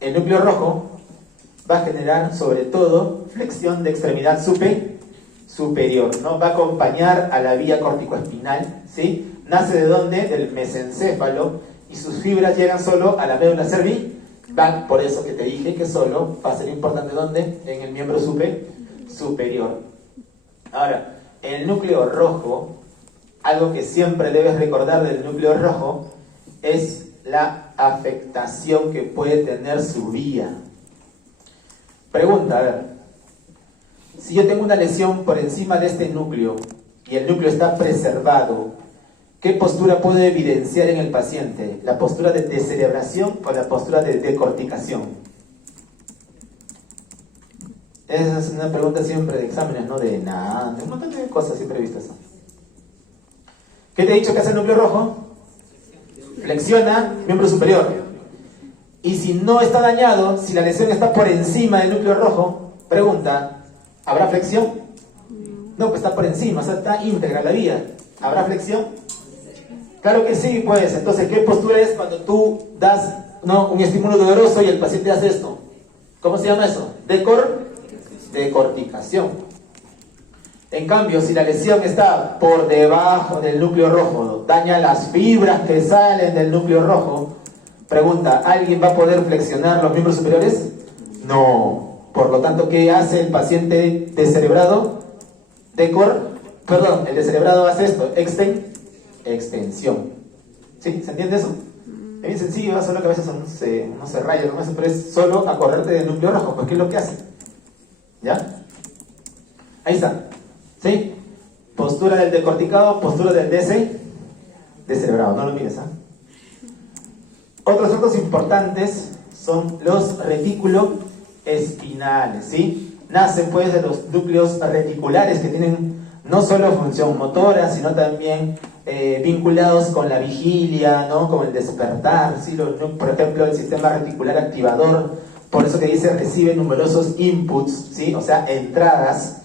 el núcleo rojo va a generar sobre todo flexión de extremidad superior, ¿no? Va a acompañar a la vía corticoespinal, ¿sí? ¿Nace de dónde? Del mesencéfalo, y sus fibras llegan solo a la médula cervical, por eso que te dije que solo va a ser importante ¿dónde? En el miembro superior. Ahora, el núcleo rojo, algo que siempre debes recordar del núcleo rojo, es la afectación que puede tener su vía. Pregunta, a ver, si yo tengo una lesión por encima de este núcleo y el núcleo está preservado, ¿qué postura puedo evidenciar en el paciente? ¿La postura de descerebración o la postura de decorticación? Esa es una pregunta siempre de exámenes, no de nada, de un montón de cosas siempre he visto eso. ¿Qué te he dicho que hace el núcleo rojo? Flexiona miembro superior. Y si no está dañado, si la lesión está por encima del núcleo rojo, pregunta, ¿habrá flexión? No, pues está por encima, o sea, está íntegra la vía. ¿Habrá flexión? Claro que sí, pues. Entonces, ¿qué postura es cuando tú das un estímulo doloroso y el paciente hace esto? ¿Cómo se llama eso? Decorticación. En cambio, si la lesión está por debajo del núcleo rojo, daña las fibras que salen del núcleo rojo, pregunta, ¿alguien va a poder flexionar los miembros superiores? No. Por lo tanto, ¿qué hace el paciente descerebrado? El descerebrado hace esto, extensión. ¿Sí? ¿Se entiende eso? Es bien sencillo, solo que a veces no se raya, pero es solo acordarte del núcleo rojo, porque es lo que hace. ¿Ya? Ahí está. ¿Sí? Postura del decorticado, postura del descerebrado. No lo mires, ¿ah? Otros datos importantes son los reticuloespinales, ¿sí? Nacen pues de los núcleos reticulares que tienen no solo función motora, sino también vinculados con la vigilia, ¿no? Con el despertar, ¿sí? Por ejemplo, el sistema reticular activador, por eso que dice recibe numerosos inputs, ¿sí? O sea, entradas.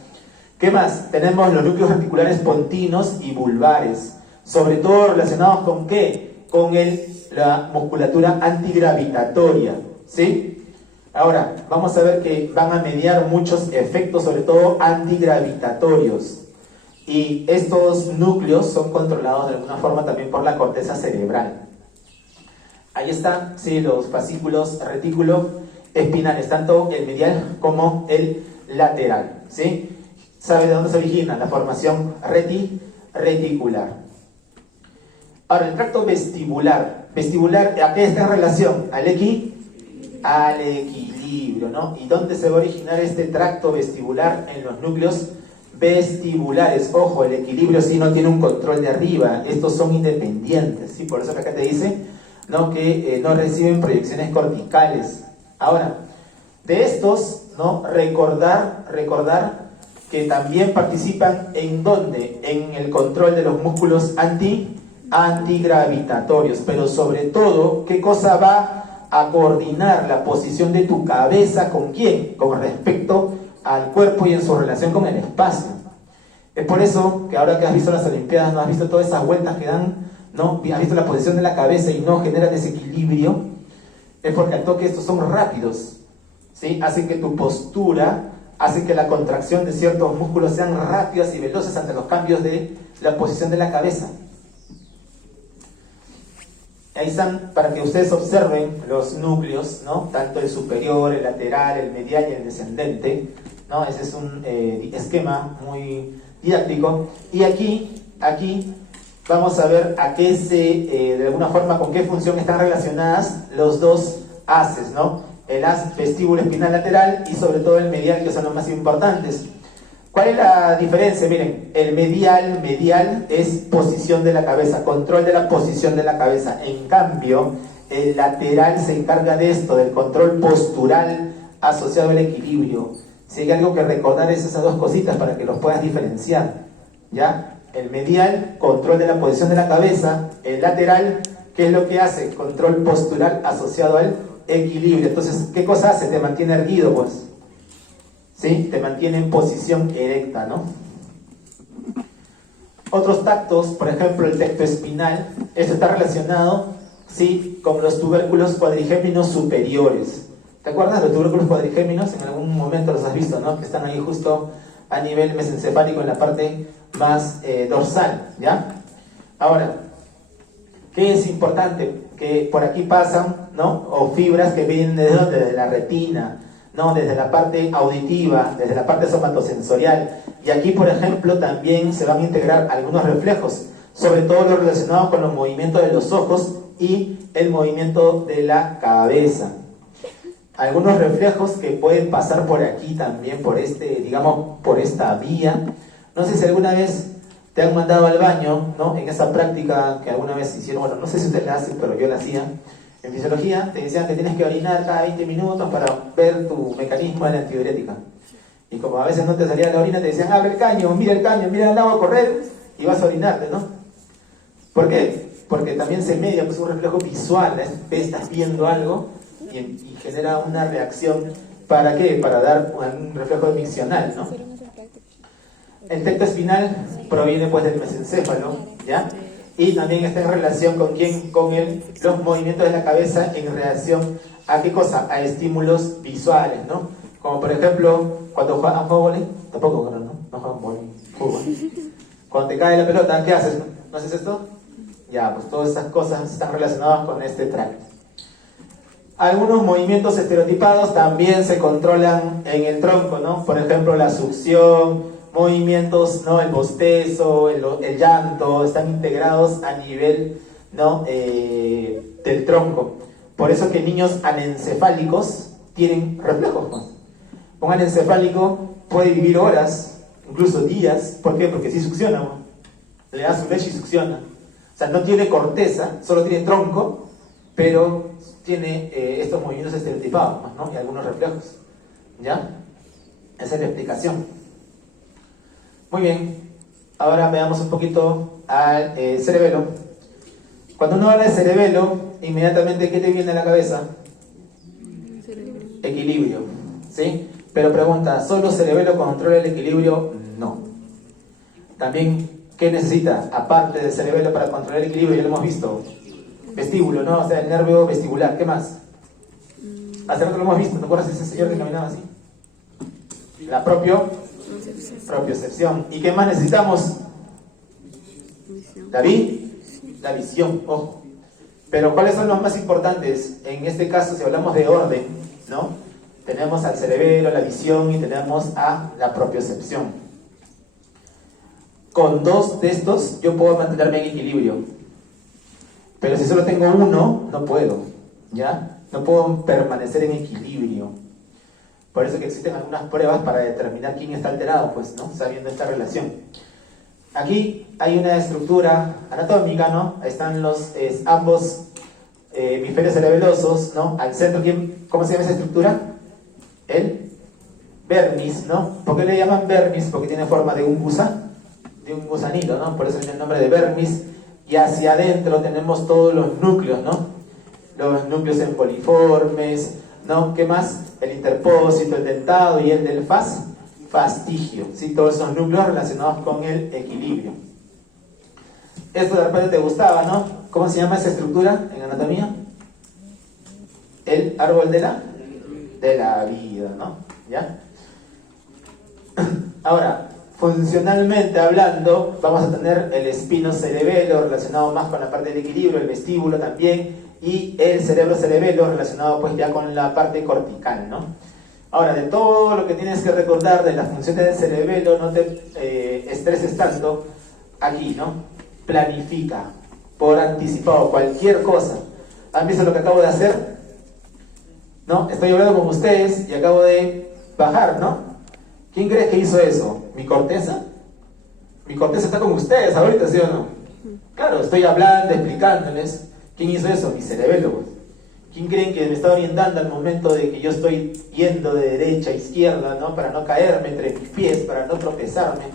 ¿Qué más? Tenemos los núcleos reticulares pontinos y vulvares, sobre todo relacionados con ¿qué? Con la musculatura antigravitatoria, ¿sí? Ahora, vamos a ver que van a mediar muchos efectos, sobre todo antigravitatorios. Y estos núcleos son controlados de alguna forma también por la corteza cerebral. Ahí están, ¿sí? Los fascículos reticuloespinales, tanto el medial como el lateral, ¿sí? ¿Sabe de dónde se origina? La formación reticular. Ahora, el tracto vestibular. ¿Vestibular a qué está en relación? Al equilibrio, ¿no? ¿Y dónde se va a originar este tracto vestibular? En los núcleos vestibulares. Ojo, el equilibrio sí no tiene un control de arriba. Estos son independientes, ¿sí? Por eso que acá te dice, ¿no? Que no reciben proyecciones corticales. Ahora, de estos, ¿no? Recordar que también participan ¿en dónde? En el control de los músculos antigravitatorios, pero sobre todo, ¿qué cosa va a coordinar la posición de tu cabeza con quién? Con respecto al cuerpo y en su relación con el espacio. Es por eso que ahora que has visto las Olimpiadas, no has visto todas esas vueltas que dan, ¿no? Has visto la posición de la cabeza y no genera desequilibrio, es porque al toque estos son rápidos, ¿sí? Hacen que tu postura, hace que la contracción de ciertos músculos sean rápidas y veloces ante los cambios de la posición de la cabeza. Ahí están, para que ustedes observen los núcleos, ¿no? Tanto el superior, el lateral, el medial y el descendente, ¿no? Ese es un esquema muy didáctico. Y aquí vamos a ver a qué de alguna forma, con qué función están relacionadas los dos haces, ¿no? El haz vestíbulo espinal lateral y sobre todo el medial, que son los más importantes. ¿Cuál es la diferencia? Miren, el medial es posición de la cabeza, control de la posición de la cabeza. En cambio, el lateral se encarga de esto, del control postural asociado al equilibrio. Si hay algo que recordar es esas dos cositas para que los puedas diferenciar, ¿ya? El medial, control de la posición de la cabeza. El lateral, ¿qué es lo que hace? Control postural asociado al equilibrio. Entonces, ¿qué cosa hace? Te mantiene erguido, pues. ¿Sí? Te mantiene en posición erecta, ¿no? Otros tactos, por ejemplo, el tacto espinal, esto está relacionado, ¿sí? Con los tubérculos cuadrigéminos superiores. ¿Te acuerdas de los tubérculos cuadrigéminos? En algún momento los has visto, ¿no? Que están ahí justo a nivel mesencefálico en la parte más dorsal, ¿ya? Ahora, ¿qué es importante? Que por aquí pasan, ¿no? O fibras que vienen ¿desde dónde? Desde la retina, ¿no? Desde la parte auditiva, desde la parte somatosensorial. Y aquí, por ejemplo, también se van a integrar algunos reflejos, sobre todo lo relacionado con los movimientos de los ojos y el movimiento de la cabeza. Algunos reflejos que pueden pasar por aquí también, por digamos, por esta vía. No sé si alguna vez te han mandado al baño, ¿no? En esa práctica que alguna vez hicieron, bueno, no sé si ustedes la hacen, pero yo la hacía. En fisiología te decían que tienes que orinar cada 20 minutos para ver tu mecanismo de la antidiurética. Y como a veces no te salía la orina, te decían, abre el caño, mira el agua correr y vas a orinarte, ¿no? ¿Por qué? Porque también se media pues, un reflejo visual, estás viendo algo y genera una reacción. ¿Para qué? Para dar un reflejo miccional, ¿no? El tecto espinal proviene pues del mesencéfalo, ¿ya? Y también está en relación con quién, los movimientos de la cabeza en relación a qué cosa, a estímulos visuales, ¿no? Como por ejemplo, cuando juegan vóley, tampoco, ¿no? No juegan vóley, fútbol. Cuando te cae la pelota, ¿qué haces? ¿No haces esto? Ya, pues todas esas cosas están relacionadas con este tracto. Algunos movimientos estereotipados también se controlan en el tronco, ¿no? Por ejemplo, la succión, movimientos, ¿no? El bostezo, el llanto, están integrados a nivel, ¿no? Del tronco. Por eso que niños anencefálicos tienen reflejos, ¿no? Un anencefálico puede vivir horas, incluso días. ¿Por qué? Porque sí succiona, ¿no? Le da su leche y succiona. O sea, no tiene corteza, solo tiene tronco, pero tiene estos movimientos estereotipados, ¿no? Y algunos reflejos. ¿Ya? Esa es la explicación. Muy bien. Ahora veamos un poquito al cerebelo. Cuando uno habla de cerebelo, inmediatamente, ¿qué te viene a la cabeza? Equilibrio. ¿Sí? Pero pregunta, ¿solo cerebelo controla el equilibrio? No. También, ¿qué necesita? Aparte del cerebelo para controlar el equilibrio, ya lo hemos visto. Vestíbulo, ¿no? O sea, el nervio vestibular. ¿Qué más? Hace rato lo hemos visto. ¿Te acuerdas de ese señor que caminaba así? La propiocepción. ¿Y qué más necesitamos? La visión, ojo. Pero ¿cuáles son los más importantes? En este caso, si hablamos de orden, ¿no? Tenemos al cerebelo, la visión y tenemos a la propiocepción. Con dos de estos yo puedo mantenerme en equilibrio. Pero si solo tengo uno, no puedo, ¿ya? No puedo permanecer en equilibrio. Por eso que existen algunas pruebas para determinar quién está alterado, pues, ¿no? Sabiendo esta relación. Aquí hay una estructura anatómica, ¿no? Están ambos hemisferios cerebelosos, ¿no? Al centro, ¿cómo se llama esa estructura? El vermis, ¿no? ¿Por qué le llaman vermis? Porque tiene forma de un gusanito, ¿no? Por eso tiene el nombre de vermis. Y hacia adentro tenemos todos los núcleos, ¿no? Los núcleos emboliformes, ¿no? ¿Qué más? El interpósito, el dentado y el del fastigio, ¿sí? Todos esos núcleos relacionados con el equilibrio. Esto de repente te gustaba, ¿no? ¿Cómo se llama esa estructura en anatomía? El árbol de la vida, ¿no? ¿Ya? Ahora, funcionalmente hablando, vamos a tener el espinocerebelo relacionado más con la parte del equilibrio, el vestíbulo también, y el cerebro-cerebelo relacionado pues ya con la parte cortical, ¿no? Ahora, de todo lo que tienes que recordar de las funciones del cerebelo, no te estreses tanto aquí, ¿no? Planifica por anticipado cualquier cosa. ¿Han visto lo que acabo de hacer? ¿No? Estoy hablando con ustedes y acabo de bajar, ¿no? ¿Quién cree que hizo eso? ¿Mi corteza? Mi corteza está con ustedes ahorita, ¿sí o no? Claro, estoy hablando, explicándoles. ¿Quién hizo eso? Mi cerebelo, pues. ¿Quién creen que me está orientando al momento de que yo estoy yendo de derecha a izquierda, ¿no? Para no caerme entre mis pies, para no tropezarme?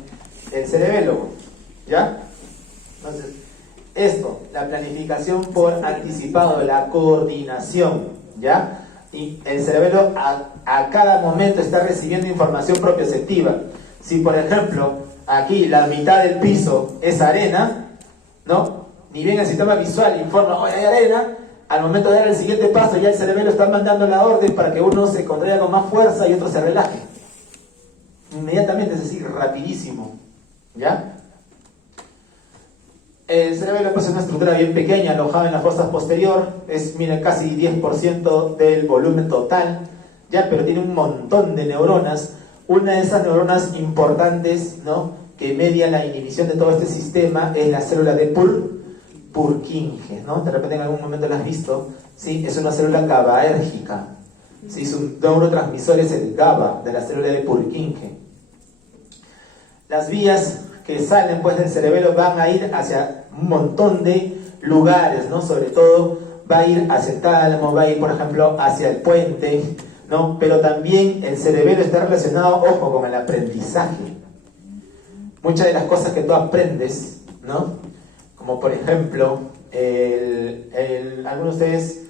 El cerebelo, ¿ya? Entonces, esto, la planificación por anticipado, la coordinación, ¿ya? Y el cerebelo a cada momento está recibiendo información propioceptiva. Si, por ejemplo, aquí la mitad del piso es arena, ¿no? Ni bien el sistema visual informa, oye, hay arena, Al momento de dar el siguiente paso, ya el cerebelo está mandando la orden para que uno se contraiga con más fuerza y otro se relaje. Inmediatamente, es decir, rapidísimo. ¿Ya? El cerebelo pues, es una estructura bien pequeña, alojada en la fosa posterior. Es, miren, casi 10% del volumen total. ¿Ya? Pero tiene un montón de neuronas. Una de esas neuronas importantes, ¿no?, que media la inhibición de todo este sistema es la célula de Purkinje, ¿no? De repente en algún momento la has visto, ¿sí? Es una célula GABAérgica, ¿sí? Su neurotransmisor es el GABA, de la célula de Purkinje. Las vías que salen pues del cerebelo van a ir hacia un montón de lugares, ¿no? Sobre todo va a ir hacia el tálamo, va a ir, por ejemplo, hacia el puente, ¿no? Pero también el cerebelo está relacionado, ojo, con el aprendizaje. Muchas de las cosas que tú aprendes, ¿no? Como por ejemplo, ¿alguno de ustedes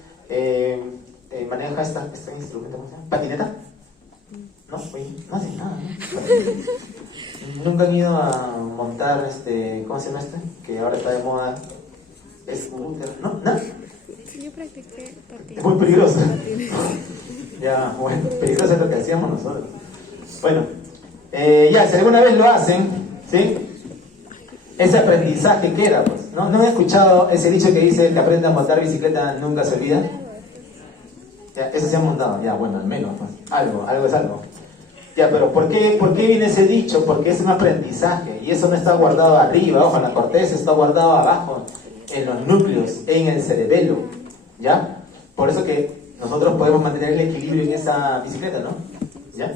maneja este instrumento? ¿Cómo se llama? ¿Patineta? No, oye, no hace nada, ¿no? Nunca han ido a montar, ¿cómo se llama este? Que ahora está de moda, scooter, ¿no? ¿Nada? Sí, yo practiqué patineta. Es muy peligroso. Ya, bueno, peligroso es lo que hacíamos nosotros. Bueno, ya, si alguna vez lo hacen, ¿sí? Ese aprendizaje que era, pues, ¿no? ¿No he escuchado ese dicho que dice que aprende a montar bicicleta nunca se olvida? Ya, eso se ha montado, ya, bueno, al menos, pues, algo es algo. Ya, pero ¿por qué viene ese dicho? Porque es un aprendizaje, y eso no está guardado arriba, ojo, en la corteza, está guardado abajo, en los núcleos, en el cerebelo, ¿ya? Por eso que nosotros podemos mantener el equilibrio en esa bicicleta, ¿no? ¿Ya?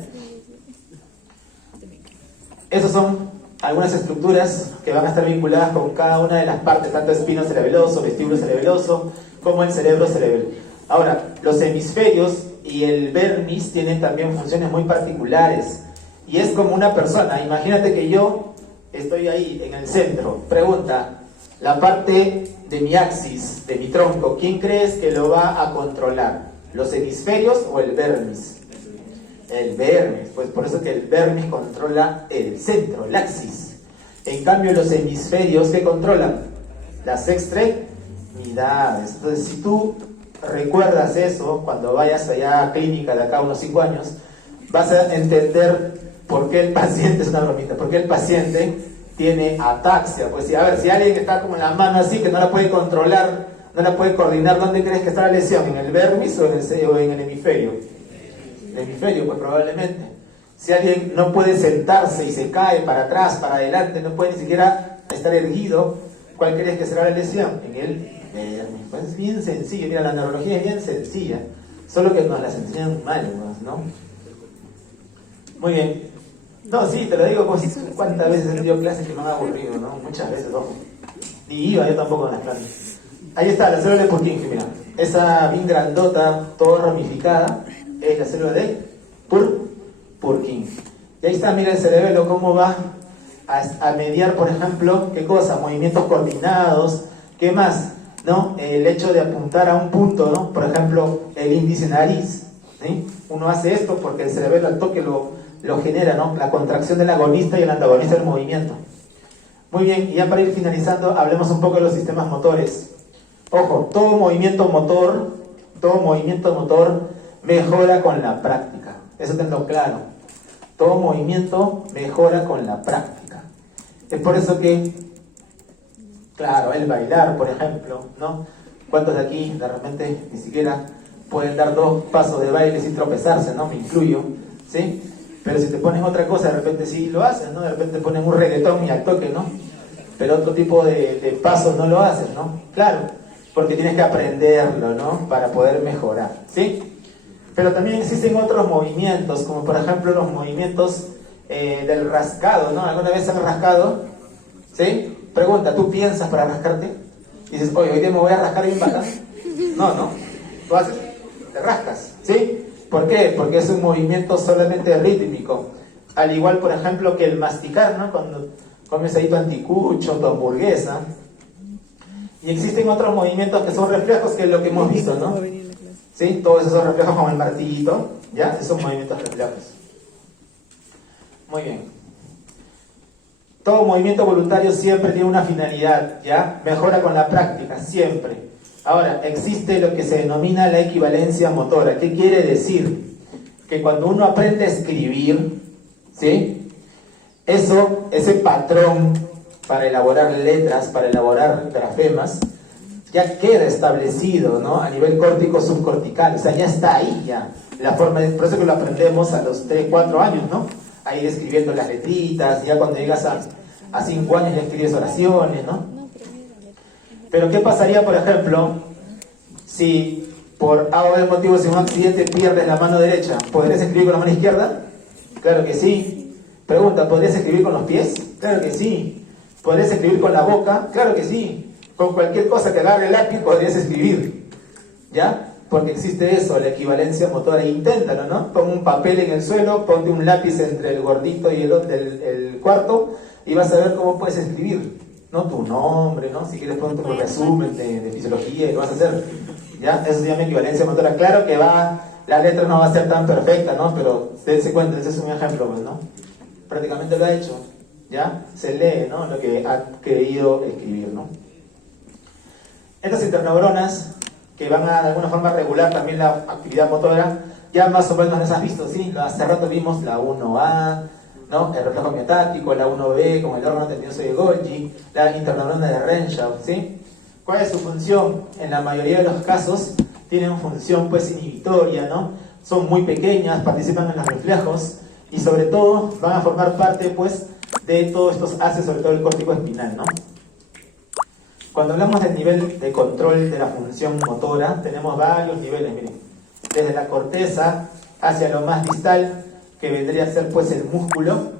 Esos son algunas estructuras que van a estar vinculadas con cada una de las partes, tanto espino cerebeloso, vestíbulo cerebeloso, como el cerebro cerebelo. Ahora, los hemisferios y el vermis tienen también funciones muy particulares. Y es como una persona. Imagínate que yo estoy ahí, en el centro. Pregunta, la parte de mi axis, de mi tronco, ¿quién crees que lo va a controlar? ¿Los hemisferios o el vermis? El vermis, pues por eso que el vermis controla el centro, el axis. En cambio los hemisferios, ¿qué controlan? Las extremidades. Entonces si tú recuerdas eso, cuando vayas allá a clínica de acá a unos 5 años, vas a entender por qué el paciente, es una bromita, por qué el paciente tiene ataxia. Pues a ver, si alguien está como en la mano así, que no la puede controlar, no la puede coordinar, ¿dónde crees que está la lesión? ¿En el vermis o en el hemisferio? El hemisferio, pues probablemente. Si alguien no puede sentarse y se cae para atrás, para adelante, no puede ni siquiera estar erguido, ¿cuál crees que será la lesión? En el vermis. Pues es bien sencillo, mira, la neurología es bien sencilla, solo que nos las enseñan mal, ¿no? Muy bien. No, sí, te lo digo, pues, cuántas veces he tenido clases que me han aburrido, ¿no? Muchas veces, ojo. Ni iba yo tampoco en las clases. Ahí está, la célula de Purkinje, mira. Esa bien grandota, toda ramificada, es la célula de Purkinje. Y ahí está, mira el cerebelo, cómo va a mediar, por ejemplo, ¿qué cosa? Movimientos coordinados, ¿qué más? ¿No? El hecho de apuntar a un punto, ¿no? Por ejemplo, el índice nariz, ¿sí? Uno hace esto porque el cerebelo al toque lo genera, ¿no? La contracción del agonista y el antagonista del movimiento. Muy bien, y ya para ir finalizando, hablemos un poco de los sistemas motores. Ojo, todo movimiento motor mejora con la práctica. Eso tenlo claro. Todo movimiento mejora con la práctica. Es por eso que, claro, el bailar, por ejemplo, ¿no? ¿Cuántos de aquí de repente ni siquiera pueden dar 2 pasos de baile sin tropezarse, ¿no? Me incluyo, ¿sí? Pero si te pones otra cosa, de repente sí lo haces, ¿no? De repente ponen un reggaetón y al toque, ¿no? Pero otro tipo de pasos no lo haces, ¿no? Claro, porque tienes que aprenderlo, ¿no? Para poder mejorar, ¿sí? Pero también existen otros movimientos, como por ejemplo los movimientos del rascado, ¿no? ¿Alguna vez han rascado? ¿Sí? Pregunta, ¿tú piensas para rascarte? Dices, oye, hoy día me voy a rascar bien bacán. No. Tú haces, te rascas, ¿sí? ¿Por qué? Porque es un movimiento solamente rítmico. Al igual, por ejemplo, que el masticar, ¿no? Cuando comes ahí tu anticucho, tu hamburguesa. Y existen otros movimientos que son reflejos, que es lo que hemos visto, ¿no? ¿Sí? Todos esos reflejos como el martillito, ¿ya? Esos movimientos reflejos. Muy bien. Todo movimiento voluntario siempre tiene una finalidad, ¿ya? Mejora con la práctica, siempre. Ahora, existe lo que se denomina la equivalencia motora. ¿Qué quiere decir? Que cuando uno aprende a escribir, ¿sí? Ese patrón para elaborar letras, para elaborar grafemas, ya queda establecido, ¿no? A nivel córtico subcortical, o sea, ya está ahí ya. La forma por eso que lo aprendemos a los 3, 4 años, ¿no? A ir escribiendo las letritas, ya cuando llegas a 5 años ya escribes oraciones, ¿no? Pero ¿qué pasaría, por ejemplo, si por A o B motivo, si un accidente pierdes la mano derecha? ¿Podrías escribir con la mano izquierda? Claro que sí. Pregunta, ¿podrías escribir con los pies? Claro que sí. ¿Podrías escribir con la boca? Claro que sí. Con cualquier cosa que agarre el lápiz podrías escribir, ¿ya? Porque existe eso, la equivalencia motora. Inténtalo, ¿no? Pon un papel en el suelo, ponte un lápiz entre el gordito y el cuarto y vas a ver cómo puedes escribir, ¿no? Tu nombre, ¿no? Si quieres ponte un resumen de fisiología y lo vas a hacer, ¿ya? Eso se llama equivalencia motora. Claro que la letra no va a ser tan perfecta, ¿no? Pero dense cuenta, ese es un ejemplo, pues, ¿no? Prácticamente lo ha hecho, ¿ya? Se lee, ¿no? Lo que ha querido escribir, ¿no? Estas interneuronas que van a de alguna forma regular también la actividad motora, ya más o menos las has visto, ¿sí? Hace rato vimos la 1A, ¿no? El reflejo miotático, la 1B con el órgano tendinoso de Golgi, la interneurona de Renshaw, ¿sí? ¿Cuál es su función? En la mayoría de los casos tienen función pues inhibitoria, ¿no? Son muy pequeñas, participan en los reflejos y sobre todo van a formar parte pues de todos estos haces, sobre todo el córtico espinal, ¿no? Cuando hablamos del nivel de control de la función motora, tenemos varios niveles, miren. Desde la corteza hacia lo más distal, que vendría a ser pues el músculo,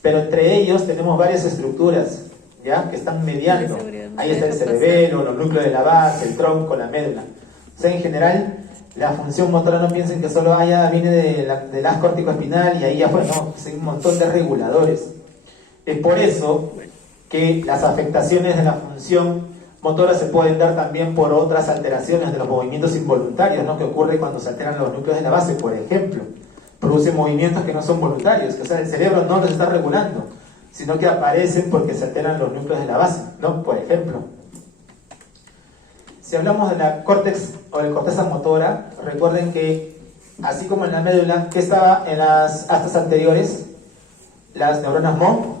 pero entre ellos tenemos varias estructuras, ¿ya? Que están mediando. Ahí está el cerebelo, los núcleos de la base, el tronco, la médula. O sea, en general, la función motora no piensen que solo viene del haz córtico espinal y ahí ya fue, no, hay un montón de reguladores. Es por eso que las afectaciones de la función motora se pueden dar también por otras alteraciones de los movimientos involuntarios, ¿no? Que ocurre cuando se alteran los núcleos de la base, por ejemplo. Produce movimientos que no son voluntarios, o sea, el cerebro no los está regulando, sino que aparecen porque se alteran los núcleos de la base, ¿no? Por ejemplo. Si hablamos de la córtex o de corteza motora, recuerden que, así como en la médula, que estaba en las astas anteriores, las neuronas Mo,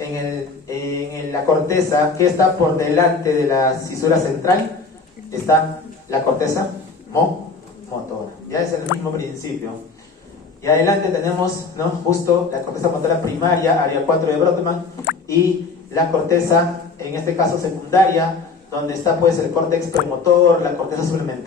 en la corteza, que está por delante de la cisura central, está la corteza motora. Ya es el mismo principio. Y adelante tenemos, ¿no? Justo la corteza motora primaria, área 4 de Brodmann, y la corteza, en este caso secundaria, donde está pues el córtex premotor, la corteza suplementaria.